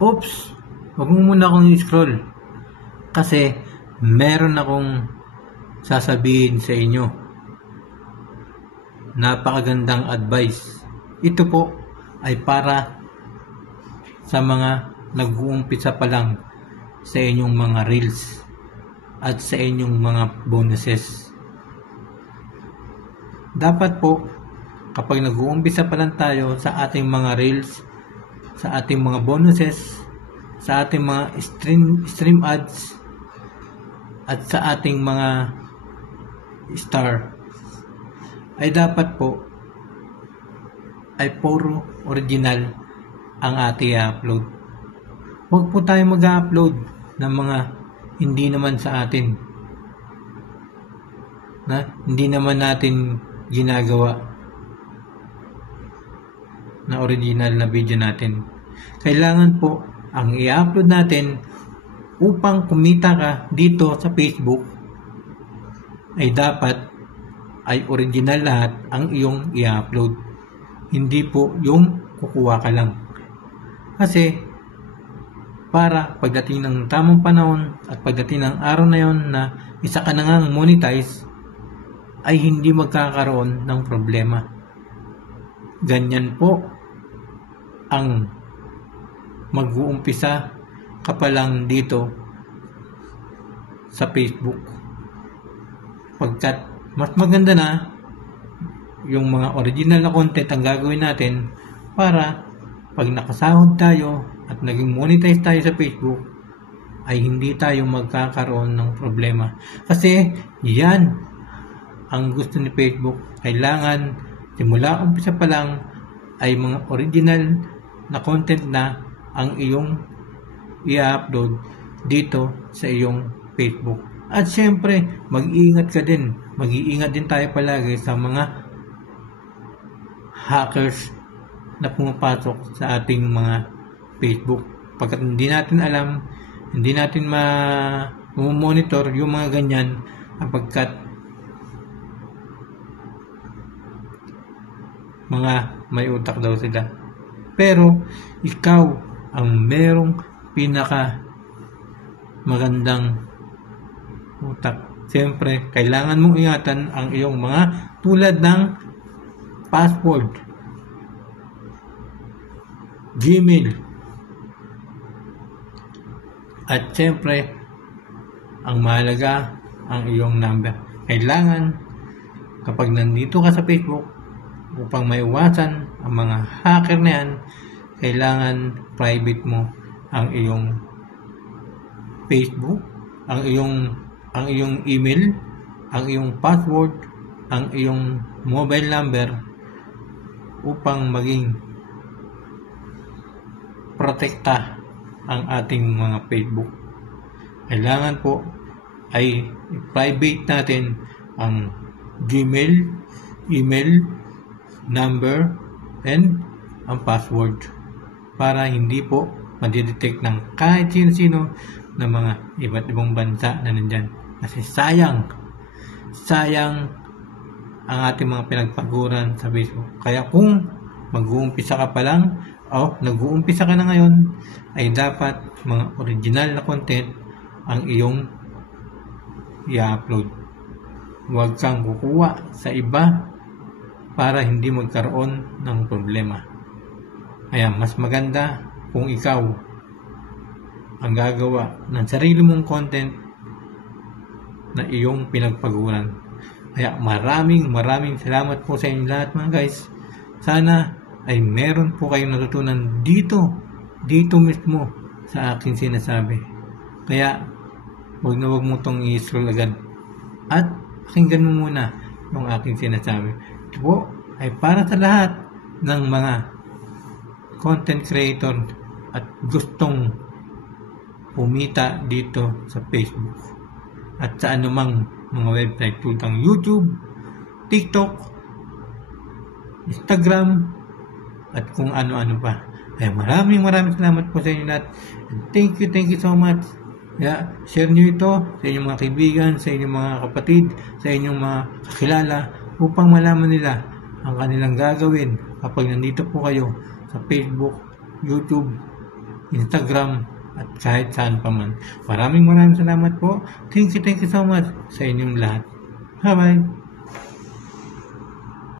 Oops! Huwag mo muna akong i-scroll. Kasi meron akong sasabihin sa inyo. Napakagandang advice. Ito po ay para sa mga nag-uumpisa pa lang sa inyong mga reels at sa inyong mga bonuses. Dapat po, kapag nag-uumpisa pa lang tayo sa ating mga reels, sa ating mga bonuses, sa ating mga stream ads, at sa ating mga star, ay dapat po ay puro original ang ating upload. Huwag po tayo mag-upload ng mga hindi naman sa atin, na hindi naman natin ginagawa na original na video natin. Kailangan po ang i-upload natin upang kumita ka dito sa Facebook ay dapat ay original lahat ang iyong i-upload. Hindi po yung kukuha ka lang. Kasi para pagdating ng tamang panahon at pagdating ng araw na yon na isa ka na ngang monetize, ay hindi magkakaroon ng problema. Ganyan po ang mag-uumpisa ka pa lang dito sa Facebook. Pagkat mas maganda na yung mga original na content ang gagawin natin para pag nakasahod tayo at naging monetize tayo sa Facebook ay hindi tayo magkakaroon ng problema. Kasi yan ang gusto ni Facebook. Kailangan simula umpisa pa lang ay mga original na content na ang iyong i-upload dito sa iyong Facebook. At syempre, mag-iingat ka din. Mag-iingat din tayo palagi sa mga hackers na pumapasok sa ating mga Facebook. Pagkat hindi natin alam, hindi natin monitor yung mga ganyan, pagkat mga may utak daw sila. Pero ikaw ang merong pinaka magandang utak. Siyempre, kailangan mong ingatan ang iyong mga tulad ng password, Gmail, at siyempre ang mahalaga ang iyong number. Kailangan kapag nandito ka sa Facebook, upang maiwasan ang mga hacker na yan, kailangan private mo ang iyong Facebook, ang iyong email, ang iyong password, ang iyong mobile number upang maging protekta ang ating mga Facebook. Kailangan po ay private natin ang Gmail, email, number, and ang password para hindi po madidetect ng kahit sino-sino na mga iba't ibang bansa na nandyan. Kasi sayang ang ating mga pinagpaguran sa Facebook. Kaya kung mag-uumpisa ka pa lang o nag-uumpisa ka na ngayon, ay dapat mga original na content ang iyong i-upload. Huwag kang kukuha sa iba para hindi magkaroon ng problema. Kaya mas maganda kung ikaw ang gagawa ng sarili mong content na iyong pinagpaguran. Kaya maraming salamat po sa inyo lahat mga guys. Sana ay meron po kayong natutunan dito mismo sa aking sinasabi. Kaya wag mo itong i-scroll agad at pakinggan mo muna yung aking sinasabi. Ito po ay para sa lahat ng mga content creator at gustong pumita dito sa Facebook at sa anumang mga website tulad ng YouTube, TikTok, Instagram, at kung ano-ano pa. Kaya maraming salamat po sa inyo lahat. And thank you so much. Kaya share nyo ito sa inyong mga kaibigan, sa inyong mga kapatid, sa inyong mga kakilala upang malaman nila ang kanilang gagawin kapag nandito po kayo sa Facebook, YouTube, Instagram, at kahit saan pa man. Maraming salamat po. Thank you so much sa inyong lahat. Bye-bye!